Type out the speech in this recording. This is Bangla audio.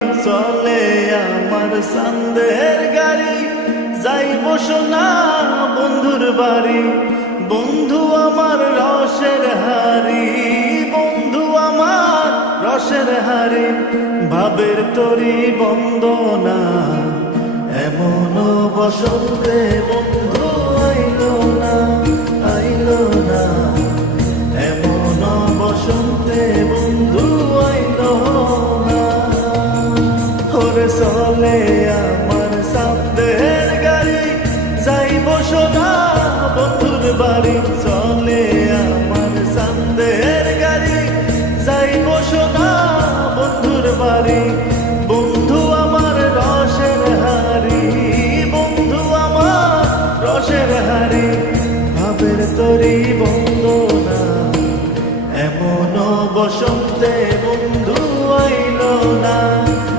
চলে আমার সান্দের গাড়ি, যাইব সোনা বন্ধুর বাড়ি। বন্ধু আমার রসের হাড়ি, বন্ধু আমার রসের হাড়ি, ভাবের তরি বন্দনা। এমন বসন্তে বন্ধু আইলো না, আইলো না। এমন বসন্তে বন্ধু আইলো না। ওরে চলে আমার সান্দের গাড়ি, যাইব সোনা বন্ধুর বাড়ি।